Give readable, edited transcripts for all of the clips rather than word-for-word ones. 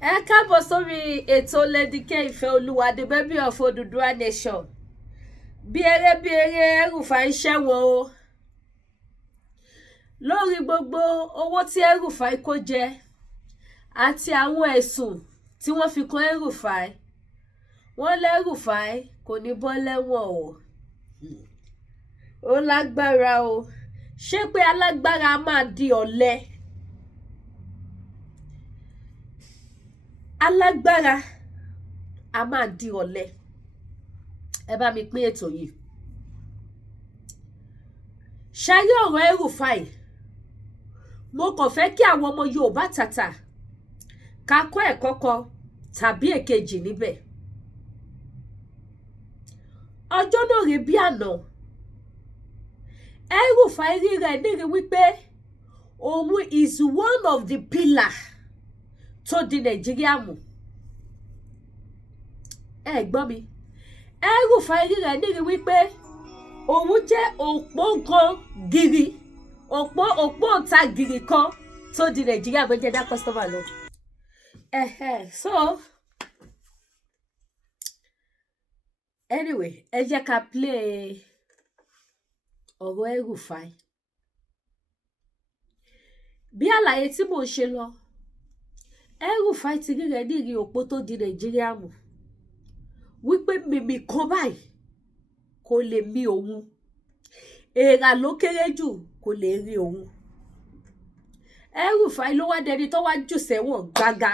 Ẹ káàbọ̀ sórí ètò Lady K Ìfẹ́olúwa the baby of Odùduwà nation. Bí eré El-Rufai ń ṣẹ̀wọ̀n o. Lórí gbogbo owó tí El-Rufai kó jẹ àti àwọn ẹ̀sùn tí wọ́n fi kan El-Rufai. Wọ́n l'El-Rufai kò ní bọ́ lẹ́wọ̀n o. Ó lágbára o. Ṣé pé alágbára máa di ọ̀lẹ? Alágbára a máa di ọ̀lẹ. Ẹ bá mi pín ètò yìí. Ṣayé ọ̀rọ̀ El-Rufai, mo kàn fẹ́ kí àwọn ọmọ Yorùbá tàtà ká kọ́ ẹ̀kọ́ kan tàbí èkejì níbẹ̀. Ọjọ́ náà rí bí àná. El-Rufai rí rẹ̀ nírí wípé òun is one of the pillar tó di Nàìjíríà mú. Ẹ gbọ́ mi. El-Rufai rí rẹ̀ nírí wípé òun jẹ́ òpó kan gírí, òpó ta gírí kan tó di Nàìjíríà mú. Jẹ́ dá customer lọ. So anyway, ẹ jẹ́ ká play ọ̀rọ̀ El-Rufai. Bí àlàyé tí mò ń ṣe lọ, El-Rufai ti rí rẹ̀ nírí òpó tó di Nàìjíríà mú wípé mímì kan báyìí kò lè mì òun, èèrà ló kéré jù kò lè rí òun. El-Rufai ló wá dẹni tó wá jù sẹ́wọ̀n gbága.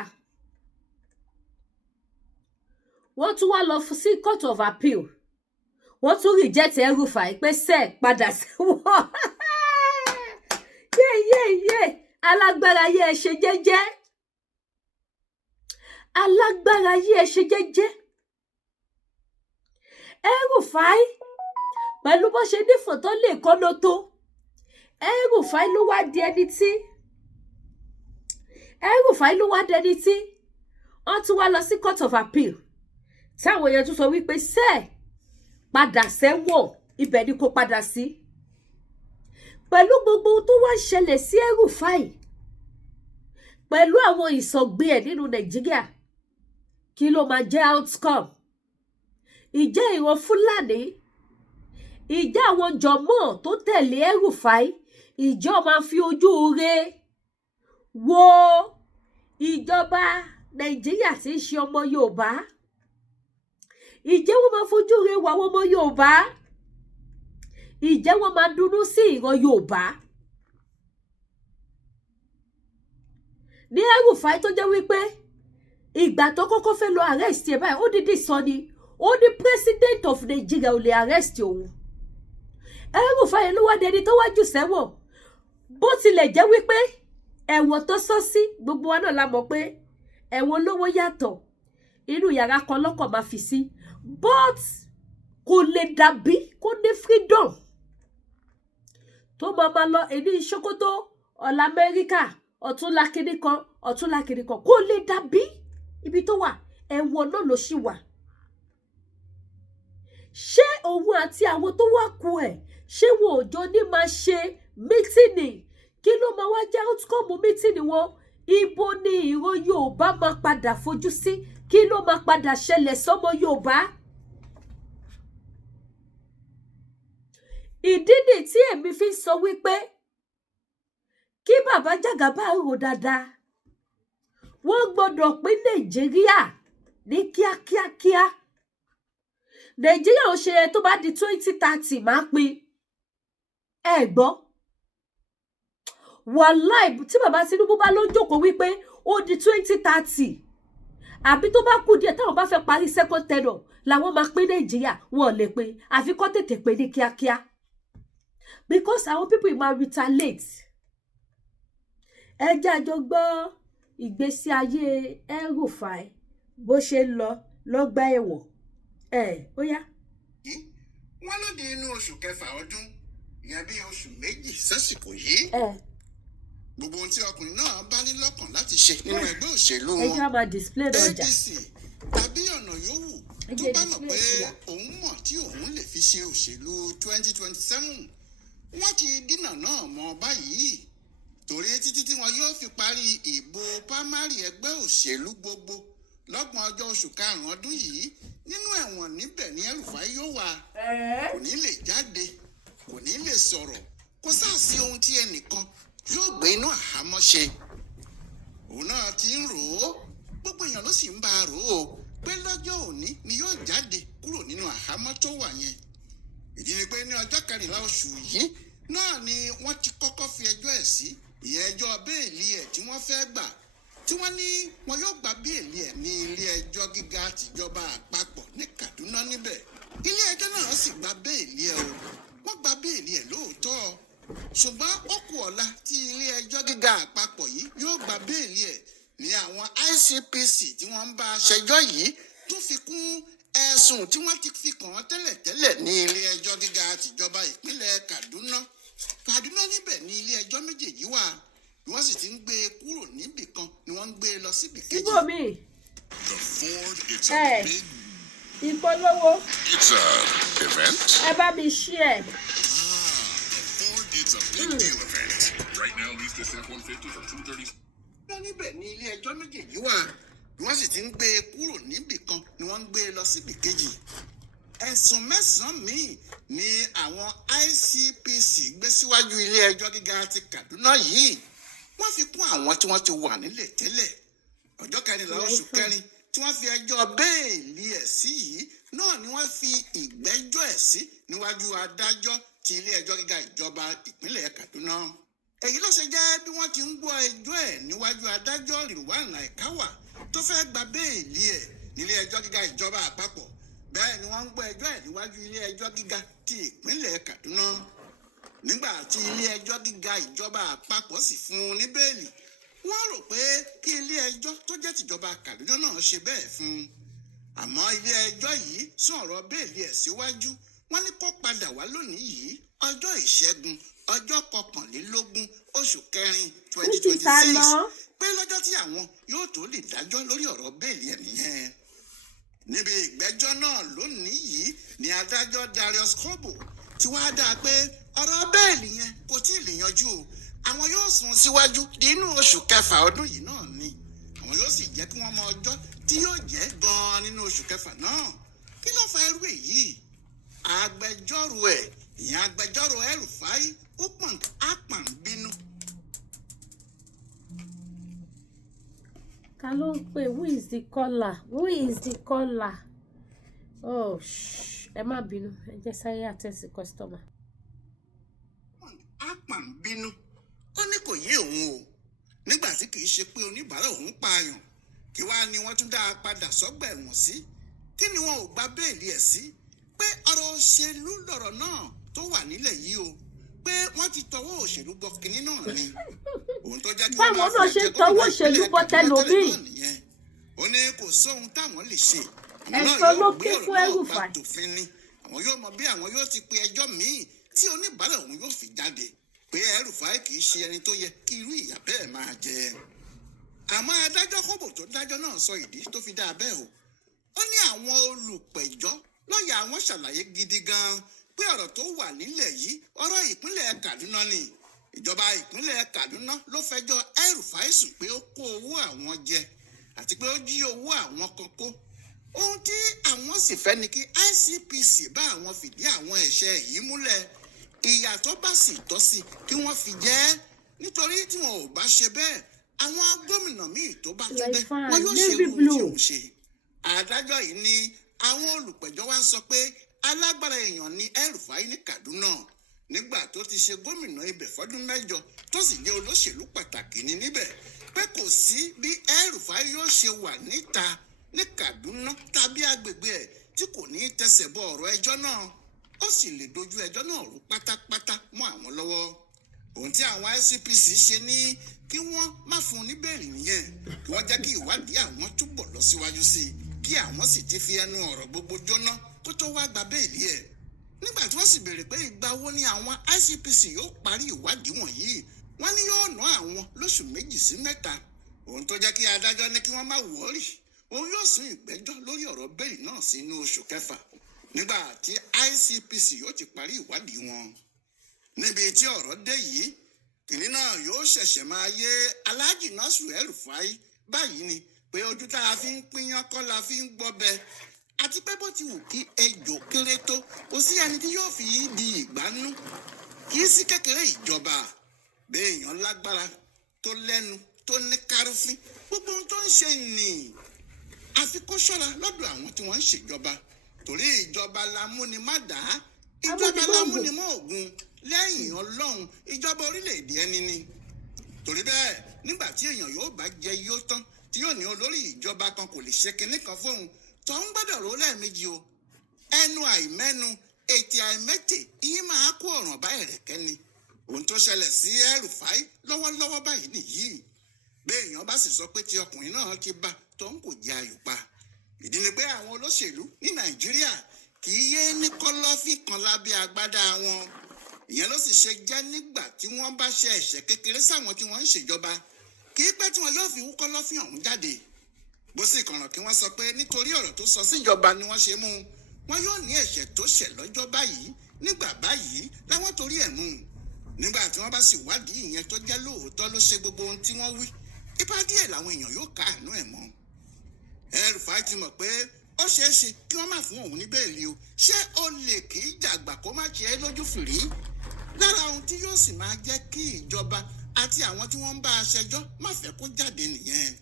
Wọ́n tún wá lọ sí court of appeal. Wọ́n tún reject El-Rufai pé sẹ́ẹ̀ padà sẹ́wọ̀n. Yé alágbára yé ẹ ṣe jẹ́jẹ́. Alágbára yé ẹ ṣe jẹ́jẹ́. El-Rufai pẹ̀lú bó ṣe nífọ̀n tó lè kọ́nà tó. El-Rufai ló wá di ẹni tí. El-Rufai ló wá di ẹni tí. Wọ́n tún wá lọ sí court of appeal. Táwọn èèyàn tún sọ wípé sẹ́ẹ̀ padà sẹ́wọ̀n, ibẹ̀ ni kò padà sí. Pẹ̀lú gbogbo ohun tó wá ṣẹlẹ̀ sí El-Rufai, pẹ̀lú àwọn ìsọ̀gbé ẹ̀ nínú Nàìjíríà, kí ló máa jẹ́ outcome? Ìjẹ́ ìran Fúlàní, ìjẹ́ àwọn jọmọ́ tó tẹ̀lé El-Rufai, ìjọ máa fi ojú re wo ìjọba Nàìjíríà tí ń ṣe ọmọ Yorùbá. Ìjẹ́ wọ́n máa fojú re wo àwọn ọmọ Yorùbá. Ìjẹ́ wọ́n máa dùnnú sí ìran Yorùbá. Ní El-Rufai tó jẹ́ wípé ìgbà tó kọ́kọ́ fẹ́ lọ arrest ẹ̀ báyìí, ó dídì sọ ni, ó ní president of Nigeria ò lè arrest òun. El-Rufai ló wá dẹni tó wá jù sẹ́wọ̀n. Bó tilẹ̀ jẹ́ wípé ẹ̀wọ̀n tó sọ sí, gbogbo wa náà la mọ̀ pé ẹ̀wọ̀n olówó yàtọ̀, inú yàrá kan lọ́kọ̀ máa fi sí, but kò lè dàbí kó ní freedom tó máa lọ èdè Sokoto, ọ̀la Amẹ́ríkà, ọ̀túnla kìíní kan, kò lè dàbí ibi tó wà. Ẹ̀wọ̀n náà ló ṣì wà. Ṣé òun àti àwọn tó wá kú ẹ̀, ṣé wọn ò jọ ní máa ṣe mítìnì? Kí ló máa wá jẹ́ outcome mítìnì wọn? Ibo ni ìran Yorùbá máa padà fojú sí? Kí ló máa padà ṣẹlẹ̀ sọ́mọ Yorùbá? Ìdí nì tí èmi fi ń sọ wípé kí bàbá Jàgàbá rò dáadáa. Wọ́n gbọ́dọ̀ pín Nàìjíríà ní kíákíákíá. Nàìjíríà ò ṣe tó bá di 2030 máa pín. Ẹ gbọ́. Wàláì tí bàbá Tinubu bá ló jókòó wípé ó di 2030. Àbí tó bá kù díẹ̀ táwọn bá fẹ́ parí second tenure làwọn máa pín Nàìjíríà, wọn ò lè pín. Àfi kó tètè pín ní kíákíá. Because àwọn people máa retaliate. Ẹ jẹ́ a jọ gbọ́ ìgbésí ayé El-Rufai bó ṣe ń lọ lọ́gbà ẹ̀wọ̀n. Ó yá. Wọ́n ló di inú oṣù kẹfà ọdún, ìyẹn bí oṣù méjì sásìkò yìí. Gbogbo ohun tí ọkùnrin náà bá ní lọ́kàn láti ṣe nínú ẹgbẹ́ òṣèlú wọn, APC tàbí ọ̀nà yòówù tó bá mọ̀ pé òun mọ̀ tí òun lè fi ṣe òṣèlú 2027, wọ́n ti dínà náà mọ́ báyìí. torí títí tí wọn yóò fi parí ìbò pámárì ẹgbẹ́ òṣèlú gbogbo lọ́gbọ̀n ọjọ́ oṣù karùn-ún ọdún yìí nínú ẹ̀wọ̀n níbẹ̀ ní El-Rufai yóò wà. Kò ní lè jáde, kò ní lè sọ̀rọ̀, kò sáà sí ohun tí ẹnìkan yóò gbé inú àhámọ́ ṣe. Òun náà ti ń rò ó, gbogbo èèyàn ló sì ń bá a rò ó pé lọ́jọ́ òní ni yóò jáde kúrò nínú àhámọ́ tó wà yẹn. Ìdí ni pé ní ọjọ́ 14 oṣù yìí náà ni wọ́n ti kọ́kọ́ fi ẹjọ́ ẹ̀ sí, ìyẹn ẹjọ́ béèlì ẹ̀ tí wọ́n fẹ́ gbà, tí wọ́n ní wọn yóò gba béèlì ẹ̀ ní ilé ẹjọ́ gíga tìjọba àpapọ̀ ní Kaduna níbẹ̀. Ilé ẹjọ́ náà sì gba béèlì ẹ̀ o, wọ́n gba béèlì ẹ̀ lóòótọ́, ṣùgbọ́n ó kù ọ̀la tí ilé ẹjọ́ gíga àpapọ̀ yìí yóò gba béèlì ẹ̀ ní àwọn ICPC tí wọ́n ń bá a ṣẹjọ́ yìí tún fi kún ẹ̀sùn tí wọ́n ti fi kàn án tẹ́lẹ̀tẹ́lẹ̀ ní ilé ẹjọ́ gíga tìjọba ìpínlẹ̀ Kaduna níbẹ̀ ní ilé ẹjọ́ méjèèjì wà, bí wọ́n sì ti ń gbé e kúrò níbì kan ni wọ́n ń gbé e lọ síbì kejì. The Ford, it's a big... ìpolówó. It's a event? Ẹ bá mi share. The Ford, it's a big deal event. Right now, lease this F-150 for $230. Níbẹ̀ ní ilé ẹjọ́ méjèèjì wà, bí wọ́n sì ti ń gbé e kúrò níbì kan ni wọ́n ń gbé e lọ síbì kejì. Ẹ̀sùn 9 míì ni àwọn ICPC gbé síwájú ilé ẹjọ́ gíga ti Kaduna yìí. Wọ́n fi kún àwọn tí wọ́n ti wà nílẹ̀ tẹ́lẹ̀. Ọjọ́ 14 oṣù kẹrin tí wọ́n fi ẹjọ́ béèlì ẹ̀ sí yìí náà ni wọ́n fi ìgbẹ́jọ́ ẹ̀ sí níwájú adájọ́ ti ilé ẹjọ́ gíga ìjọba ìpínlẹ̀ Kaduna. Èyí ló ṣe jẹ́ bí wọ́n ti ń gbọ́ ẹjọ́ ẹ̀ níwájú adájọ́ Rilwan Aikawa tó fẹ́ gba béèlì ẹ̀ nílé ẹjọ́ gíga ìjọba àpapọ̀. Bẹ́ẹ̀ ni wọ́n ń gbọ́ ẹjọ́ ẹ̀ níwájú ilé ẹjọ́ gíga ti ìpínlẹ̀ Kaduna. Nígbà tí ilé ẹjọ́ gíga ìjọba àpapọ̀ sì fún un ní béèlì, wọ́n rò pé kí ilé ẹjọ́ tó jẹ́ tìjọba Kaduna náà ṣe bẹ́ẹ̀ fún un. Àmọ́ ilé ẹjọ́ yìí sún ọ̀rọ̀ béèlì ẹ̀ síwájú. Wọ́n ní kó padà wá lónìí yìí, ọjọ́ ìṣẹ́gun, ọjọ́ 21 oṣù kẹrin 2026, pé lọ́jọ́ tí àwọn yóò tó lè dájọ́ lórí ọ̀rọ̀ béèlì ẹ̀ nìyẹn. Níbi ìgbẹ́jọ́ náà lónìí yìí ni adájọ́ Darius Kobo ti wá dáa pé ọ̀rọ̀ bẹ́ẹ̀lì yẹn kò tí ì lè yanjú o. Àwọn yóò sún síwájú nínú oṣù kẹfà ọdún yìí náà ni. Àwọn yóò sì jẹ́ kí wọ́n mọ ọjọ́ tí yóò jẹ́ gan-an nínú oṣù kẹfà náà. Kí ló fa irú èyí? Agbẹjọ́rò ẹ̀, ìyẹn agbẹjọ́rò El-Rufai Ukpang Akpan bínú. Ta ló ń pè? Who is the caller? Who is the caller? Oh, ẹ má bínú, ẹ jẹ́ sáyé àtẹ̀sí customer. Akpan bínú, ó ní kò yé òun o, nígbà tí kì í ṣe pé oníbàárà òun pààyàn, kí wàá ní wọ́n tún dá a padà sọ́gbà ẹ̀wọ̀n sí, kí ni wọn ò gba béèlì ẹ̀ sí, pé ọ̀rọ̀ òṣèlú lọ̀rọ̀ náà tó wà nílẹ̀ yìí o, pé wọ́n ti tọwọ́ òṣèlú bọ kínní náà ni. Òun tó jẹ́ kí wọ́n máa báwọn náà ṣe tọwọ́ òṣèlú bọ tẹlòmíì. Ó ní kò sóhun táwọn lè ṣe. Ẹ̀sọ́ ló ké fún El-Rufai. Àwọn yóò mọ bí àwọn yóò ti pe ẹjọ́ míì tí oníbàárà òun yóò fi jáde, pé El-Rufai kì í ṣe ẹni tó yẹ kí irú ìyà bẹ́ẹ̀ máa jẹ. Àmọ́ adájọ́ Kobo tó dájọ́ náà sọ ìdí tó fi dá bẹ́ẹ̀ o. Ó ní àwọn olùpẹ̀jọ́ lọ́ọ̀yà àwọn ṣàlàyé gidi gan-an pé ọ̀rọ̀ tó wà nílẹ̀ yìí ọ̀rọ̀ ìpínlẹ̀ Kaduna ni. Ìjọba ìpínlẹ̀ Kaduna ló fẹjọ́ El-Rufai sùn pé ó kó owó àwọn jẹ àti pé ó jí owó àwọn kan kó. Ohun tí àwọn sì fẹ́ ni kí ICPC bá àwọn fìdí àwọn ẹ̀ṣẹ̀ yìí múlẹ̀, ìyà tó bá sì tọ́ sí kí wọ́n fi jẹ ẹ́, nítorí tí wọn ò bá ṣe bẹ́ẹ̀ àwọn gómìnà míì tó bá tún dé wọn yóò ṣe irú tí òun ṣe. Adájọ́ yìí ní àwọn olùpẹ̀jọ́ wá sọ pé alágbára èèyàn ni El-Rufai ní Kaduna, nígbà tó ti ṣe gómìnà ibẹ̀ fọ́dún 7 tó sì jẹ́ olóṣèlú pàtàkì ní níbẹ̀, pé kò sí bí El-Rufai yóò ṣe wà níta ní Kaduna tàbí agbègbè ẹ̀ tí kò ní tẹsẹ̀ bọ ọ̀rọ̀ ẹjọ́ náà. Ó sì lè dojú ẹjọ́ náà rú pátápátá mọ́ àwọn lọ́wọ́. Ohun tí àwọn ICPC ṣe ní kí wọ́n má fún un ní bẹ́ẹ̀lì nìyẹn, kí wọ́n jẹ́ kí ìwádìí àwọn túbọ̀ lọ síwájú sí i, kí àwọn sì ti fi ẹnu ọ̀rọ̀ gbogbo jóná kó tó wá gba béèlì ẹ̀. Nígbà tí wọ́n sì béèrè pé ìgbà wo ni àwọn ICPC yóò parí ìwádìí wọ̀nyí, wọ́n ní yóò ná àwọn lóṣù 2 sí 3. Ohun tó jẹ́ kí adájọ́ ní kí wọ́n má wọ́ọ̀rì, òun yóò sún ìgbẹ́jọ́ lórí ọ̀rọ̀ béèlì náà sí inú oṣù kẹfà, nígbà tí ICPC yóò ti parí ìwádìí wọn. Níbi tí ọ̀rọ̀ dé yìí, kìnní náà yóò ṣẹ̀ṣẹ̀ máa yé Alhaji Nasiru El-Rufai báyìí ni pé ojú tá a fi ń pínyán kọ́ la fi ń gbọ́bẹ àti pé bó ti wù kí ejò kéré tó kò sí ẹni tí yóò fi di ìgbánú kì í sí kékeré ìjọba béèyàn lágbára tó lẹ́nu tó ní kárúfín gbogbo ohun tó ń ṣe nì àfi kó ṣọ́ra lọ́dọ̀ àwọn tí wọ́n ń ṣèjọba torí ìjọba lámúnimádà ìjọba lámúnimọ́ ògùn lẹ́yìn Ọlọ́run ìjọba orílẹ̀-èdè ẹni ni torí bẹ́ẹ̀ nígbà tí èèyàn yóò bá jẹ yóò tán tí yóò ní olórí ìjọba kan kò lè ṣe kinní kan fóun tó ń gbọ́dọ̀ rò lẹ́ẹ̀mejì o ẹnu àìmẹ́nu ètè àìmẹ́tè ìyẹn máa kó ọ̀ràn bá ẹ̀rẹ̀kẹ́ ni ohun tó ṣẹlẹ̀ sí El-Rufai lọ́wọ́lọ́wọ́ báyìí nìyí béèyàn bá sì sọ pé tí ọkùnrin náà ti bá tó ń kò jẹ ayò pa ìdí ni pé àwọn olóṣèlú ní Nàìjíríà kì í yé ní kọ́lọ́fín kan lábẹ́ agbádá wọn ìyẹn ló sì ṣe jẹ́ nígbà tí wọ́n bá ṣe ẹ̀ṣẹ̀ kékeré sáwọn tí wọ́n ń ṣèjọba kì í pẹ́ tí wọn yóò fi wú kọ́lọ́fín ọ̀hún jáde bó sì kànràn kí wọ́n sọ pé nítorí ọ̀rọ̀ tó sọ síjọba ni wọ́n ṣe mú un wọn yóò ní ẹ̀ṣẹ̀ tó ṣẹ̀ lọ́jọ́ báyìí nígbà báyìí láwọn torí ẹ̀ mú un nígbà tí wọ́n bá sì wádìí ìyẹn tó jẹ́ lóòótọ́ ló ṣe gbogbo ohun tí wọ́n wí ipa díẹ̀ làwọn èèyàn yóò káàánú ẹ̀ mọ́ El-Rufai ti mọ̀ pé ó ṣeé ṣe kí wọ́n má fún òun ní bẹ́ẹ̀lì o ṣé ó lè kì í jàgbà kó má ṣe é lójú fìrí lára ohun tí yóò sì máa jẹ́ kí ìjọba àti àwọn tí wọ́n ń bá a ṣẹjọ́ má fẹ́ kó jáde nìyẹn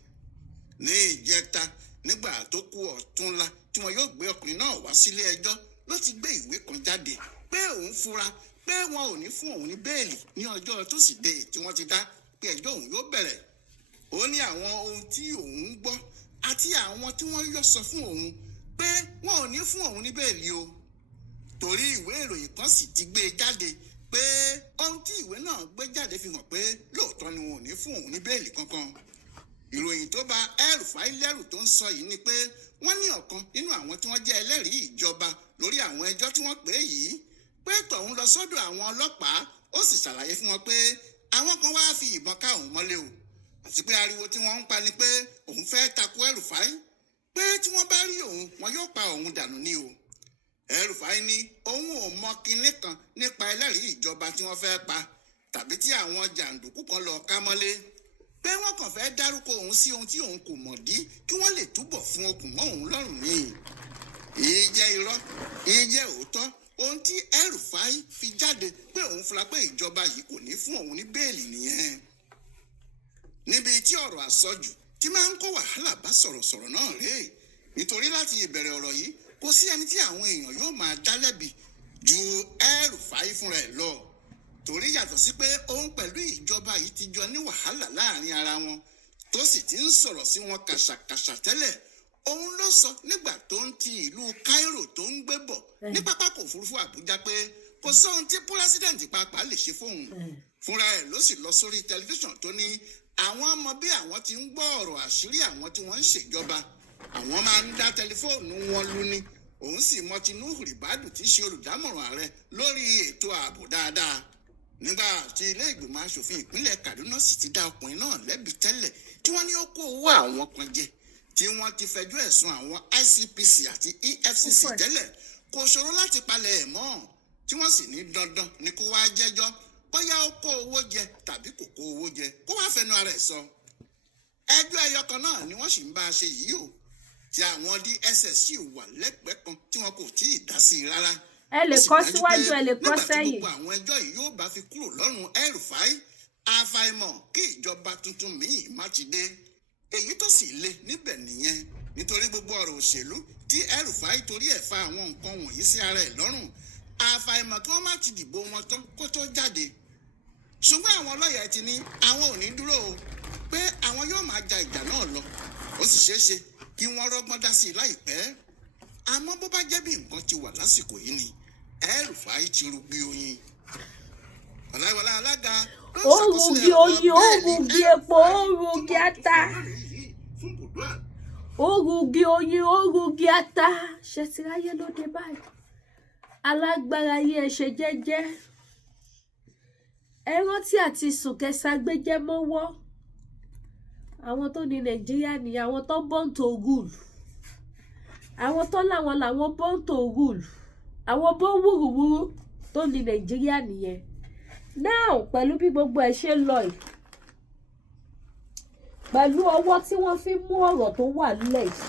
ní ìjẹta nígbà tó kù ọ̀túnla tí wọn yóò gbé ọkùnrin náà wá sílé ẹjọ́ ló ti gbé ìwé kan jáde pé òun fura pé wọn ò ní fún òun ní bẹ́ẹ̀lì ní ọjọ́ tósídẹ̀ẹ́ tí wọ́n ti dá pé ẹjọ́ òun yóò bẹ̀rẹ̀ ó ní àwọn ohun tí òun gbọ́ àti àwọn tí wọ́n yọ sọ fún òun pé wọn ò ní fún òun ní bẹ́ẹ̀lì o torí ìwé ìròyìn kan sì ti gbé jáde pé ohun tí ìwé náà gbé jáde fi hàn pé lóòótọ́ ni wọn ò ní fún òun ní bẹ́ẹ̀lì kankan ìròyìn tó bà El-Rufai lẹ́rù tó ń sọ yìí ni pé wọ́n ní ọ̀kan nínú àwọn tí wọ́n jẹ́ ẹlẹ́rìí ìjọba lórí àwọn ẹjọ́ tí wọ́n pè é yìí pé tọ̀hún lọ sọ́dọ̀ àwọn ọlọ́pàá ó sì ṣàlàyé fún wọn pé àwọn kan wá fi ìbọn ká òun mọ́lé o àti pé ariwo tí wọ́n ń pa ni pé òun fẹ́ takò El-Rufai pé tí wọ́n bá rí òun wọn yóò pa òun dànù ní o El-Rufai ní òun ò mọ kinní kan nípa ẹlẹ́rìí ìjọba tí wọ́n fẹ́ pa tàbí tí àwọn jàǹdùkú kan lọ ká mọ́lé pé wọ́n kàn fẹ́ dárúkọ òun sí ohun tí òun kò mọ̀ dí kí wọ́n lè túbọ̀ fún okùn mọ́ òun lọ́rùn ni èyí jẹ́ irọ́ èyí jẹ́ òótọ́ ohun tí El-Rufai fi jáde pé òun fura pé ìjọba yìí kò ní fún òun ní bẹ́ẹ̀lì nìyẹn níbi tí ọ̀rọ̀ àsọjù tí máa ń kó wàhálà bá sọ̀rọ̀sọ̀rọ̀ náà rèé nítorí láti ìbẹ̀rẹ̀ ọ̀rọ̀ yìí kò sí ẹni tí àwọn èèyàn yóò máa dá lẹ́bi ju El-Rufai fúnra ẹ̀ lọ torí yàtọ̀ sí pé òun pẹ̀lú ìjọba yìí ti jọ ní wàhálà láàrin ara wọn tó sì ti ń sọ̀rọ̀ sí wọn kàṣàkàṣà tẹ́lẹ̀ òun ló sọ nígbà tó ń ti ìlú Cairo tó ń gbé bọ̀ ní pápákọ̀ òfurufú Àbújá pé kò sóhun tí pírẹsidẹ̀ntì pàápàá lè ṣe fóun fúnra ẹ̀ ló sì lọ sórí tẹlifíṣàn tó ní àwọn ọmọ bí àwọn ti ń gbọ́ ọ̀rọ̀ àṣírí àwọn tí wọ́n ń ṣèjọba àwọn máa ń dá tẹlifóònù wọn lù ní òun sì mọ Tinubu Ribadu tí í ṣe olùdámọ̀ràn ààrẹ lórí ètò ààbò dáadáa nígbà tí ilé ìgbìmọ̀ asòfin ìpínlẹ̀ Kaduna sì ti dá ọkùnrin náà lẹ́bi tẹ́lẹ̀ tí wọ́n ní ó kó owó àwọn kan jẹ tí wọ́n ti fẹjọ́ ẹ̀sùn àwọn ICPC àti EFCC tẹ́lẹ̀ kò ṣòro láti palẹ̀ ẹ̀ mọ́ tí wọ́n sì ní dandan ni kó wá jẹ́jọ́ bóyá ó kó owó jẹ tàbí kò kó owó jẹ kó wá fẹnu ara ẹ̀ sọ ẹjọ́ ẹyọ kan náà ni wọ́n sì ń bá a ṣe yìí o tí àwọn DSS sì wà lẹ́gbẹ̀ẹ́ kan tí wọn kò tí ì dá sí i rárá ẹ lè kọ síwájú ẹ lè kọ sẹ́yìn. nígbà tí gbogbo àwọn ẹjọ́ yìí yóò bá fi kúrò lọ́rùn El-Rufai àfàìmọ̀ kí ìjọba tuntun míì má ti dé èyí tó sì le níbẹ̀ nìyẹn nítorí gbogbo ọ̀rọ̀ òṣèlú tí El-Rufai torí ẹ̀ fa àwọn nǹkan wọ̀nyí sí ara ẹ̀ lọ́rùn àfàìmọ̀ kí wọ́n má ti dìbò wọn tán kó tó jáde ṣùgbọ́n àwọn ọlọ́yà ti ní àwọn ò ní dúró o pé àwọn yóò máa ja ìjà náà lọ ó sì ṣeé ṣe kí wọ́n rọ́gbọ́n dá sí i láìpẹ́ àmọ́ bó bá jẹ́ bí nǹkan ti wà lásìkò yìí ni El-Rufai ti rúgbí oyin ọ̀làwọlá alága ó rúgbí oyin ó rúgbí epo ó rúgbí ata ó rúgbí oyin ó rúgbí ata ṣe ti ráyé lóde báyìí alágbára yìí ẹ ṣe jẹ́jẹ́ ẹ rántí àti sùn kẹsàgbéjẹ mọ́wọ́ àwọn tó ní Nàìjíríà ní àwọn tó born to rule àwọn tó làwọn born to rule àwọn bó wúruwúru tó ní Nàìjíríà nìyẹn now pẹ̀lú bí gbogbo ẹ̀ ṣe lọ yìí pẹ̀lú ọwọ́ tí wọ́n fi mú ọ̀rọ̀ tó wà nílẹ̀ yìí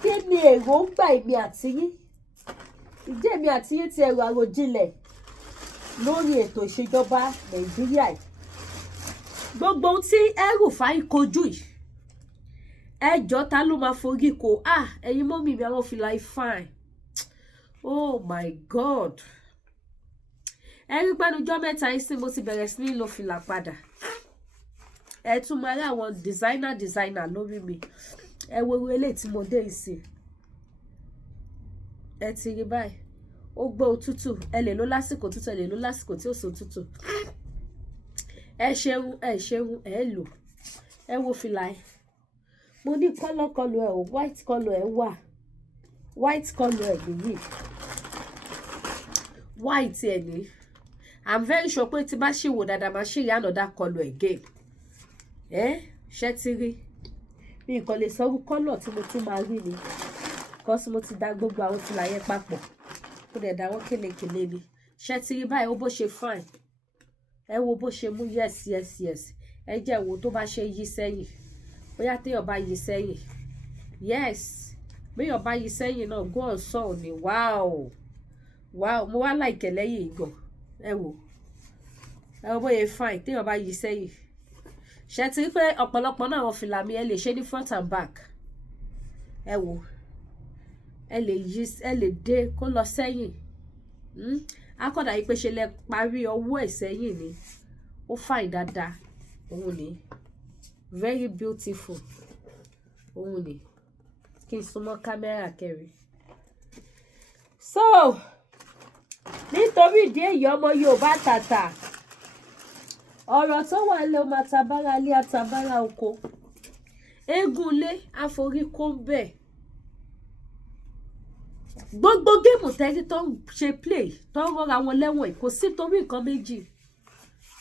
kí ni èròǹgbà èmi àti yín ìjẹ́ èmi àti yín ti ẹ̀rọ àròjinlẹ̀ lórí ètò ìṣèjọba Nàìjíríà yìí gbogbo ohun tí El-Rufai kojú yìí ẹjọ́ ta ló máa forí ko ẹ̀yin mọ́mì mi àwọn fìlà fine oh my god ẹ̀rí pẹ́nujọ́ mẹ́ta yìí sí mo ti bẹ̀rẹ̀ sí ní lo fìlà padà ẹ tún máa rí àwọn designer lórí mi ẹ wo eléyìí tí mo dé ìsìn ẹ ti rí báyìí ó gbọ́ òtútù ẹ lè lò lásìkò òtútù ẹ lè lò lásìkò tí ó sì òtútù ẹ ṣeun ẹ lò ẹ wo fìlà ẹ mo ní kọ́lọ́kọ́lọ́ ẹ o white colour ẹ wà white colour ẹ nìyí white ẹ ní I'm very sure pé tí bá ṣì wò dáadáa máa ṣì rí another colour again ṣé ti rí mi nǹkan lè sọ kọ́lọ̀ tí mo tún máa rí ni kọ́sí mo ti dá gbogbo àwọn fìlà yẹn papọ̀ kó dẹ̀ dá wọn kélekèle ni ṣé ti rí báyìí ó bó ṣe fine ẹ wo bó ṣe mú yes ẹ jẹ́ wo tó bá ṣe yí sẹ́yìn bóyá téèyàn bá yí sẹ́yìn yes béèyàn bá yí sẹ́yìn náà go on sọ ni wow mo wá láìkẹ́ lẹ́yìn ìgàn ẹ wo bóyá fine téèyàn bá yí sẹ́yìn ṣe ti rí pé ọ̀pọ̀lọpọ̀ náà àwọn fìlà mi ẹ lè ṣe ní front and back ẹ wo ẹ lè dé kó lọ sẹ́yìn akọ̀dà yìí pé ṣe lẹ parí ọwọ́ ẹ̀ sẹ́yìn ni ó fine dáadáa òun ni very beautiful òun ni kí n súnmọ́ kámẹ́rà kẹrin so nítorí ìdí èyí ọmọ Yorùbá tàtà ọ̀rọ̀ tó wà lé ọmọ àtàbára lé àtàbára oko eégún lé àforíkó ń bẹ̀ gbogbo géèmù tẹ́lí tó ń ṣe play tó ń rọra wọn lẹ́wọ̀n kò sí torí nǹkan méjì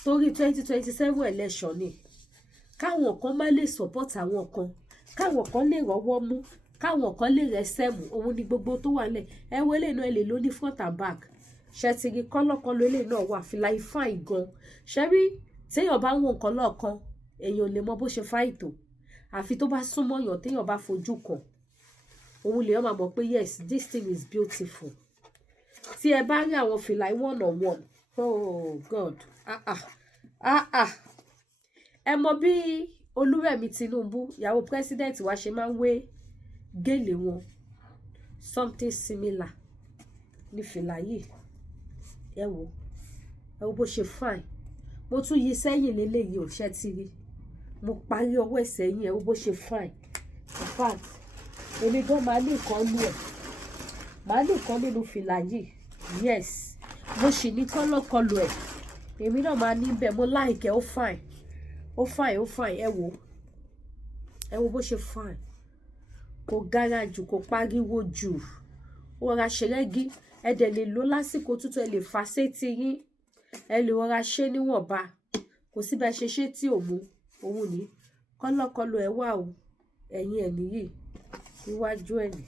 torí 2027 election ni káwọn kan má lè support àwọn kan káwọn kan lè rọ́wọ́ mú káwọn kan lè rẹ́sẹ̀ mú òun ni gbogbo tó wà lẹ̀ ẹ wo eléyìí náà ẹ lè lò ní front and back ṣẹ́tìrì kọ́lọ́kọ́lọ́ eléyìí náà wà fìlà fine gan ṣẹ́rí téèyàn bá wọn nǹkan lọ́ọ̀kan èèyàn lè mọ bó ṣe fáìtò àfi tó bá súnmọ́ yàn téèyàn bá fojú kàn òun lè máa mọ̀ pé yes this thing is beautiful tí ẹ bá rí àwọn fìlà one on one oh god ẹ mọ bí Olúrẹ̀mí Tinubu ìyàwó president wa ṣe máa ń wé gèlè wọn something similar ní fìlà yìí ẹ wo bó ṣe fine mo tún yí sẹ́yìn lélẹ́yìí ò ṣẹ́ ti rí mo parí ọwọ́ ẹ̀ sẹ́yìn ẹ wo bó ṣe fine in fact èmi gan máa ní nǹkan nú ẹ̀ máa ní nǹkan nínú fìlà yìí yes mo sì ní kọ́lọ́kọlù ẹ̀ èmi náà máa ní bẹ́ẹ̀ mo láìkẹ́ ó fine ẹ wo bó ṣe fine kò gara jù kò pariwo jù ó rọra ṣe rẹ́gí ẹ dẹ̀ lè lò lásìkò tútù ẹ lè fà sétí yín ẹ lè rọra ṣe níwọ̀nba kò sí bá ṣe ṣe tí òun ní kọ́lọ́kọlù ẹ wà o ẹ̀yìn ẹ̀ nìyí níwájú ẹ̀ ní.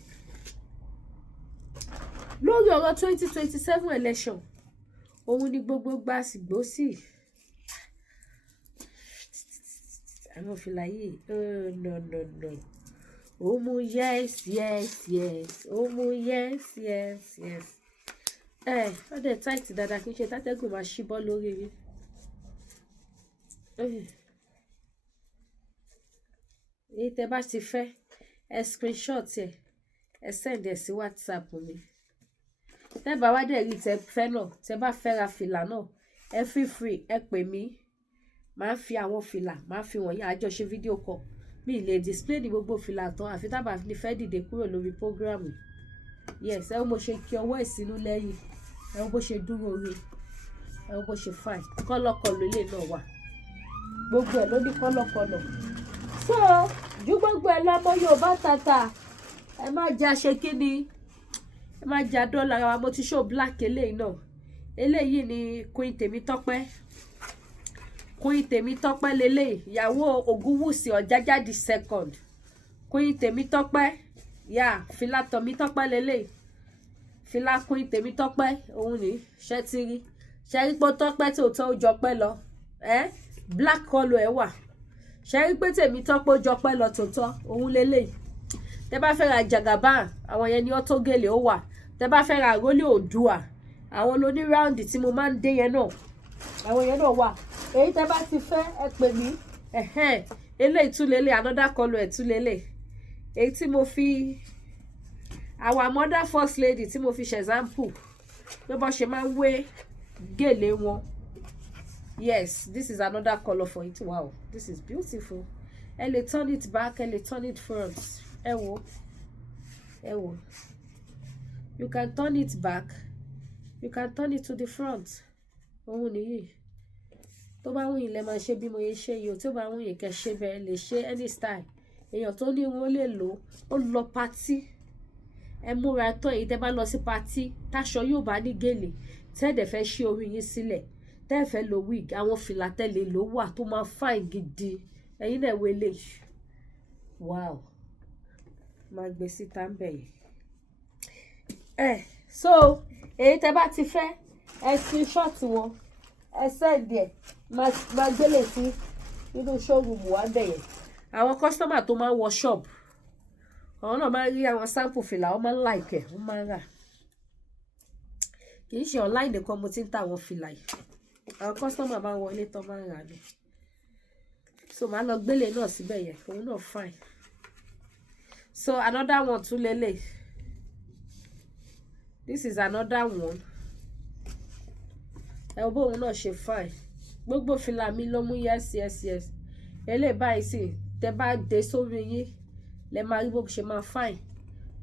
lórí ọ̀rọ̀ 2027 election òun ni gbogbo gbàsìgbòsì àwọn fìlà yìí no ó mú yes ó mú yes ó dẹ̀ tight dáadáa kí n ṣe tátẹ́gùn máa ṣíbọ́ lórí rí èyí tẹ́ bá ti fẹ́ ẹ screenshot ẹ send ẹ sí WhatsApp mi tẹ́ bá wá dẹ̀ rí tẹ́ fẹ́ náà tẹ́ bá fẹ́ ra fìlà náà ẹ feel free ẹ pè mí máa fi àwọn fìlà máa fi wọ̀nyí àjọṣe fídíò call mi lè display ní gbogbo fìlà tán àfi tábà ní fẹ́ dìde kúrò lórí programu yes ẹ wo mo ṣe kí ọwọ́ ìsínú lẹ́yìn ẹ wo bó ṣe dúró rí ẹ wo bó ṣe fine kọ́lọ́kọ́lọ́ ilé náà wà gbogbo ẹ̀ ló ní kọ́lọ́kọ́lọ́ so ju gbogbo ẹ̀ lọ́mọ Yorùbá tàtà ẹ má jẹ́ àṣẹ kíni ẹ má jẹ́ àdọ́là wa mo ti show black eléyìí náà eléyìí ni Queen Tèmítọ́pẹ́ lélẹ́yìí ìyàwó Ògúnwùsì Ọ̀jájá second Queen Tèmítọ́pẹ́ yà fìlà Tèmítọ́pẹ́ lélẹ́yìí fìlà Queen Tèmítọ́pẹ́ òun ní ṣẹ́tìrì ṣe rí pé Tọ́pẹ́ tó tọ́ ó jọpẹ́ lọ black colour ẹ̀ wà ṣe rí pé tèmi Tọ́pẹ́ ó jọpẹ́ lọ tòótọ́ òun lélẹ̀ tẹ bá fẹ́ ra Jagaban àwọn yẹn ní Auto Gele ó wà tẹ bá fẹ́ ra Àrólé Oòduà àwọn lóní round tí mo máa ń dé yẹn náà àwọn yẹn náà wà èyí tẹ bá ti fẹ́ ẹ pè mí eléyìí tún lélẹ̀ another colour ẹ̀ tún lélẹ̀ èyí tí mo fi our mother first lady tí mo fi ṣe example pé bọ́ ṣe máa ń wé gèlè wọn. Yes, this is another color for it. Wow, this is beautiful. Ẹ lè turn it back, ẹ lè turn it front. Ẹ wò. You can turn it back. You can turn it to the front. Òun nìyí. Tó bá wùn yín lẹ máa ṣe bí mo yẹ ṣe yìí o. Tó bá wùn yín kẹ́ ṣe bẹ́ẹ̀ lè ṣe any style. Èèyàn tó ní wọn lè lò ó lọ party. Ẹ múra tán èyí tẹ́ bá lọ sí party. Táṣọ yóò bá ní gèlè. Tẹ́ dẹ̀ fẹ́ ṣí orí yín sílẹ̀. Tẹ́ fẹ́ lo wig àwọn fìlà tẹ́lẹ̀ ló wà tó máa fine gidi ẹ̀yin náà wo eléyìí wow máa gbé síta ń bẹ̀ yìí so èyí tẹ́ bá ti fẹ́ ẹ screenshot wọn ẹ send ẹ máa gbélé sí nínú showroom wa ń bẹ̀ yẹn àwọn customer tó máa ń wọ shop àwọn náà máa ń rí àwọn sample fìlà wọ́n máa ń like ẹ̀ wọ́n máa ń rà kì í ṣe online nìkan mo ti ń ta àwọn fìlà yìí àwọn customer máa ń wọlé tán máa ń rà ní so màá lọ gbélé náà síbẹ̀ yẹn òun náà fine so another one tún lélẹ̀ this is another one ẹ wo bóun náà ṣe fine gbogbo fìlà mi ló mú yes eléyìí báyìí sì tẹ bá dé sórí yín lẹ máa rí bó ṣe máa fine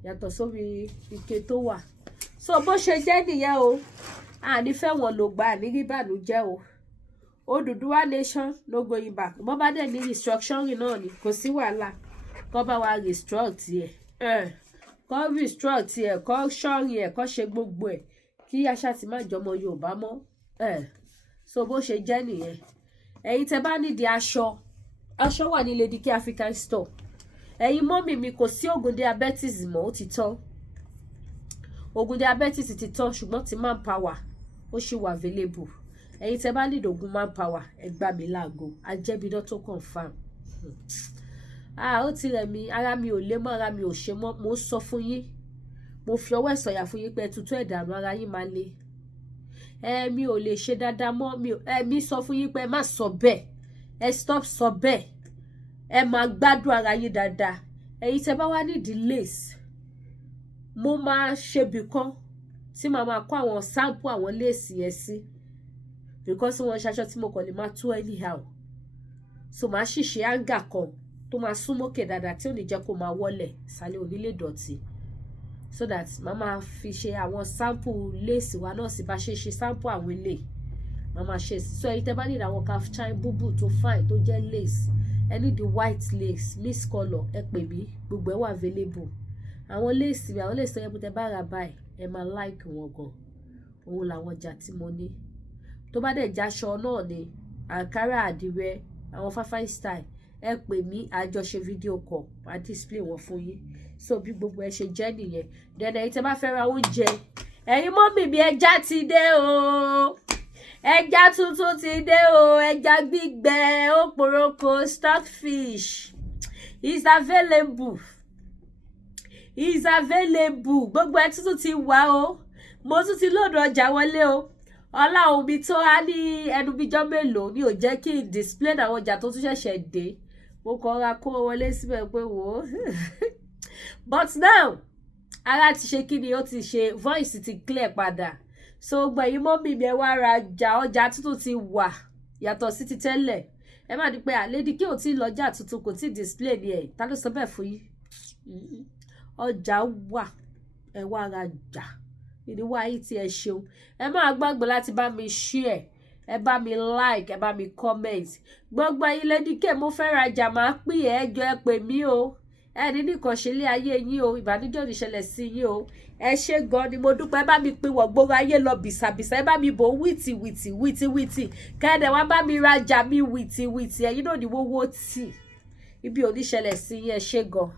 yàtọ̀ sórí ike tó wà so bó ṣe jẹ́ nìyẹn o àní fẹ́ wọn lò gbà ní ìbànújẹ́ o Odùduwà nation no going back bọ́ bá dẹ̀ ní restructuring náà ni kò sí wàhálà kọ́ bá wa restruct ẹ̀ kọ́ restruct ẹ̀ kọ́ ṣọ́ọ̀rì ẹ̀ kọ́ ṣe gbogbo ẹ̀ kí àṣà ti má jọmọ Yorùbá mọ́ so bó ṣe jẹ́ nìyẹn ẹ̀yin tẹ́ bá nídìí aṣọ wà ní Lady K African store ẹ̀yin mọ́mì mi kò sí oògùn diabetes mọ́ ó ti tán oògùn diabetes ti tán ṣùgbọ́n ti manpower ó ṣì wà available ẹ̀yin tẹ́ bá nílò oògùn manpower ẹ gbà mí láago ajẹ́bidán tó confam ó ti rẹ̀ mí ara mi ò lé mọ́ ara mi ò ṣe mọ́ mo sọ fún yín mo fi ọwọ́ ìsọ̀yà fún yín pé tuntun ẹ̀dànù ara yín máa le mi ò lè ṣe dáadáa mọ́ mi sọ fún yín pé ẹ má sọ bẹ́ẹ̀ ẹ stop sọ bẹ́ẹ̀ ẹ máa gbádùn ara yín dáadáa ẹ̀yin tẹ́ bá wá nídìí lace mo máa ṣe bìkan tí màá máa kó àwọn sample àwọn lace yẹn sí because wọ́n ṣaṣọ tí mo kàn lè máa tú anyhow so màá sì ṣe hanger kan tó máa súnmọ́kè dáadáa tí ò ní jẹ́ kó máa wọlẹ̀ ìsàlẹ̀ onílé dọ̀tí so that màá máa fi ṣe àwọn sample lace wa náà sì bá ṣe sample àwọn ilé màá máa ṣe sí so ẹ̀yin tẹ́ bá nílò àwọn kaftan búbù tó fine tó jẹ́ lace ẹ ní the white lace mix colour ẹ pè mí gbogbo ẹ wà available àwọn lace tó yẹ kó tẹ́ bá ra báyìí ẹ máa like wọn gan òun làwọn ọjà tí mo ní tó bá dẹ̀ jáṣọ náà ni àǹkárá àdìrẹ àwọn fáfáì style ẹ pè mí àjọṣe fídíò call máa display wọn fún yín so bí gbogbo ẹ ṣe jẹ́ nìyẹn dẹ̀dẹ̀ yìí tẹ́ bá fẹ́ ra oúnjẹ ẹ̀yin mọ́mì mi ẹja ti dé o ẹja tuntun ti dé o ẹja gbígbẹ òpòròkò stockfish is available gbogbo ẹ tuntun ti wà o mo tún ti lóòdù ọjà wọlé o ọláhùn mi tó á ní ẹnu bíjọ́ mélòó ni ò jẹ́ kí n display àwọn ọjà tó tún ṣẹ̀ṣẹ̀ dé mo kàn ra kó wọlé síbẹ̀ pé wò ó but now ara ti ṣe kí ni ó ti ṣe voice ti clear padà so gbẹ̀yìn mọ́mì mi ẹ wá ra ọjà tuntun ti wà yàtọ̀ sí ti tẹ́lẹ̀ ẹ má di pé Lady K ò tí ì lọ́jà tuntun kò tí ì display ni ẹ̀ ta ló sọ bẹ́ẹ̀ fún yín ọjà wà ẹ wá ra jà ìdíwọ́ ayé tí ẹ ṣeun ẹ máa gbàgbọ́ láti bá mi share ẹ bá mi like ẹ bá mi comment gbogbo ayé Lady K mo fẹ́ rajà máa pín ẹ jọ ẹ pè mí o ẹ ní nìkan ṣe lé ayé yín o ìbànújẹ́ ò ní ṣẹlẹ̀ sí yín o ẹ ṣé gan ni mo dúpẹ́ ẹ bá mi pín wọ̀ gbogbo ayé lọ bìsàbìsà ẹ bá mi bò wìtì kẹ́ẹ̀dẹ̀ wá bá mi rajà mi wìtì ẹ̀yin náà ní wọ́wọ́ tì ibi ò ní ṣẹlẹ̀ sí yín ẹ ṣé gan.